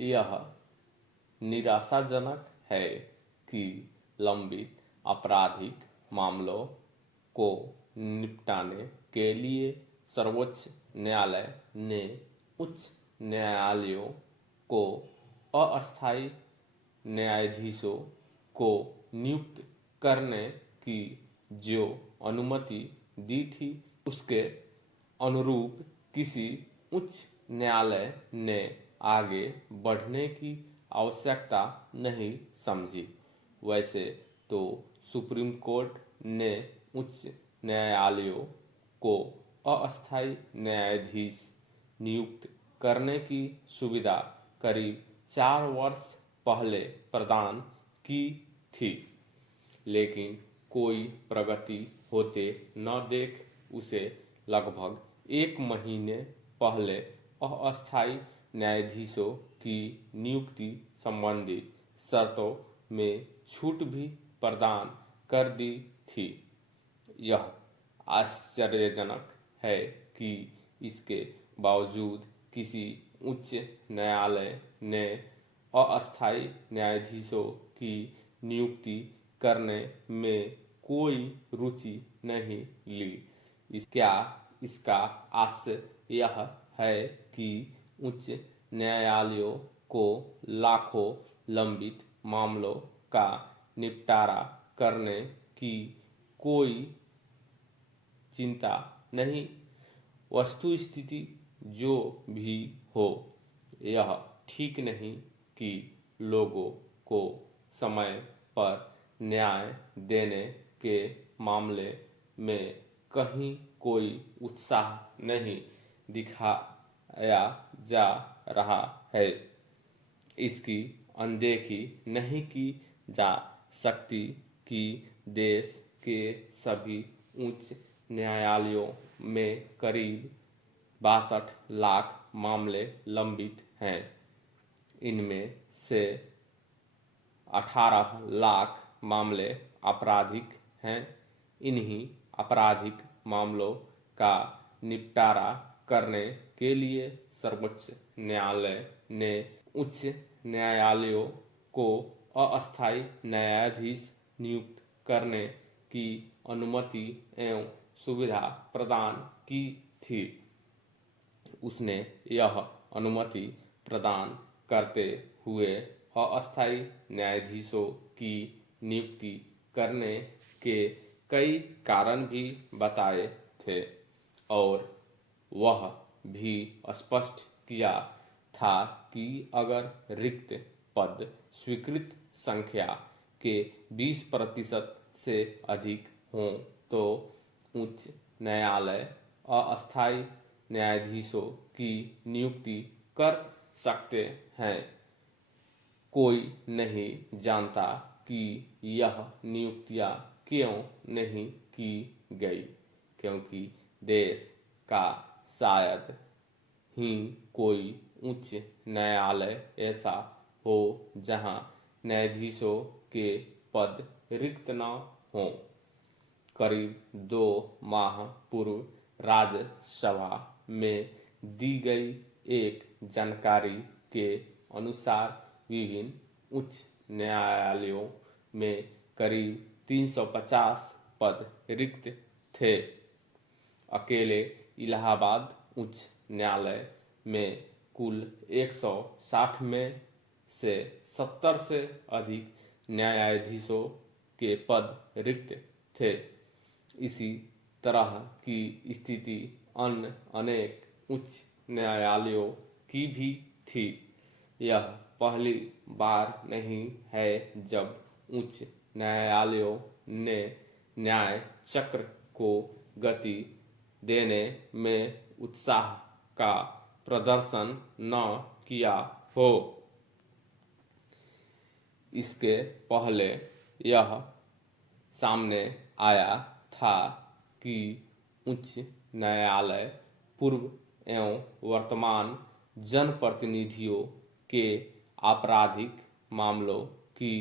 यह निराशाजनक है कि लंबित आपराधिक मामलों को निपटाने के लिए सर्वोच्च न्यायालय ने उच्च न्यायालयों को अस्थायी न्यायाधीशों को नियुक्त करने की जो अनुमति दी थी, उसके अनुरूप किसी उच्च न्यायालय ने आगे बढ़ने की आवश्यकता नहीं समझी। वैसे तो सुप्रीम कोर्ट ने उच्च न्यायालयों को अस्थायी न्यायाधीश नियुक्त करने की सुविधा करीब 4 वर्ष पहले प्रदान की थी, लेकिन कोई प्रगति होते न देख उसे लगभग 1 महीने पहले अस्थायी न्यायाधीशों की नियुक्ति संबंधी शर्तों में छूट भी प्रदान कर दी थी। यह आश्चर्यजनक है कि इसके बावजूद किसी उच्च न्यायालय ने अस्थायी न्यायाधीशों की नियुक्ति करने में कोई रुचि नहीं ली। क्या इसका आशय यह है कि उच्च न्यायालयों को लाखों लंबित मामलों का निपटारा करने की कोई चिंता नहीं? वस्तुस्थिति जो भी हो, यह ठीक नहीं कि लोगों को समय पर न्याय देने के मामले में कहीं कोई उत्साह नहीं दिखाया जा रहा है। इसकी अनदेखी नहीं की जा सकती कि देश के सभी उच्च न्यायालयों में करीब 62 लाख मामले लंबित हैं। इनमें से 18 लाख मामले आपराधिक हैं। इन्हीं आपराधिक मामलों का निपटारा करने के लिए सर्वोच्च न्यायालय ने उच्च न्यायालयों को अस्थायी न्यायाधीश नियुक्त करने की अनुमति एवं सुविधा प्रदान की थी। उसने यह अनुमति प्रदान करते हुए अस्थायी न्यायाधीशों की नियुक्ति करने के कई कारण भी बताए थे और वह भी स्पष्ट किया था कि अगर रिक्त पद स्वीकृत संख्या के 20% से अधिक हों तो उच्च न्यायालय अस्थायी न्यायाधीशों की नियुक्ति कर सकते हैं। कोई नहीं जानता कि यह नियुक्तियां क्यों नहीं की गई, क्योंकि देश का शायद ही कोई उच्च न्यायालय ऐसा हो जहां न्यायाधीशों के पद रिक्त न हों। करीब 2 माह पूर्व राज्यसभा में दी गई एक जानकारी के अनुसार विभिन्न उच्च न्यायालयों में करीब 350 पद रिक्त थे। अकेले इलाहाबाद उच्च न्यायालय में कुल 160 में से 70 से अधिक न्यायाधीशों के पद रिक्त थे। इसी तरह की स्थिति अन्य अनेक उच्च न्यायालयों की भी थी। यह पहली बार नहीं है जब उच्च न्यायालयों ने न्याय चक्र को गति देने में उत्साह का प्रदर्शन न किया हो। इसके पहले यह सामने आया था कि उच्च न्यायालय पूर्व एवं वर्तमान जनप्रतिनिधियों के आपराधिक मामलों की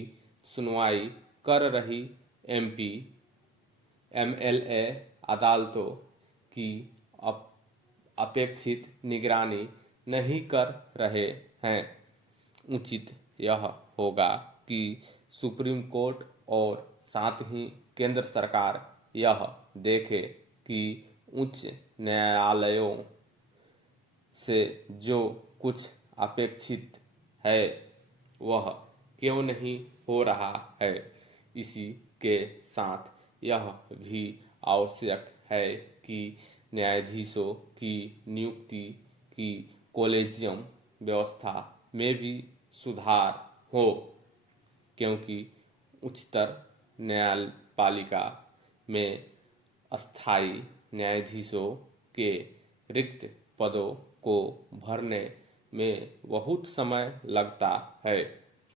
सुनवाई कर रही एमपी, एमएलए अदालतों की अपेक्षित निगरानी नहीं कर रहे हैं। उचित यह होगा कि सुप्रीम कोर्ट और साथ ही केंद्र सरकार यह देखे कि उच्च न्यायालयों से जो कुछ अपेक्षित है वह क्यों नहीं हो रहा है। इसी के साथ यह भी आवश्यक है कि न्यायाधीशों की नियुक्ति की कॉलेजियम व्यवस्था में भी सुधार हो, क्योंकि उच्चतर न्यायपालिका में अस्थायी न्यायाधीशों के रिक्त पदों को भरने में बहुत समय लगता है।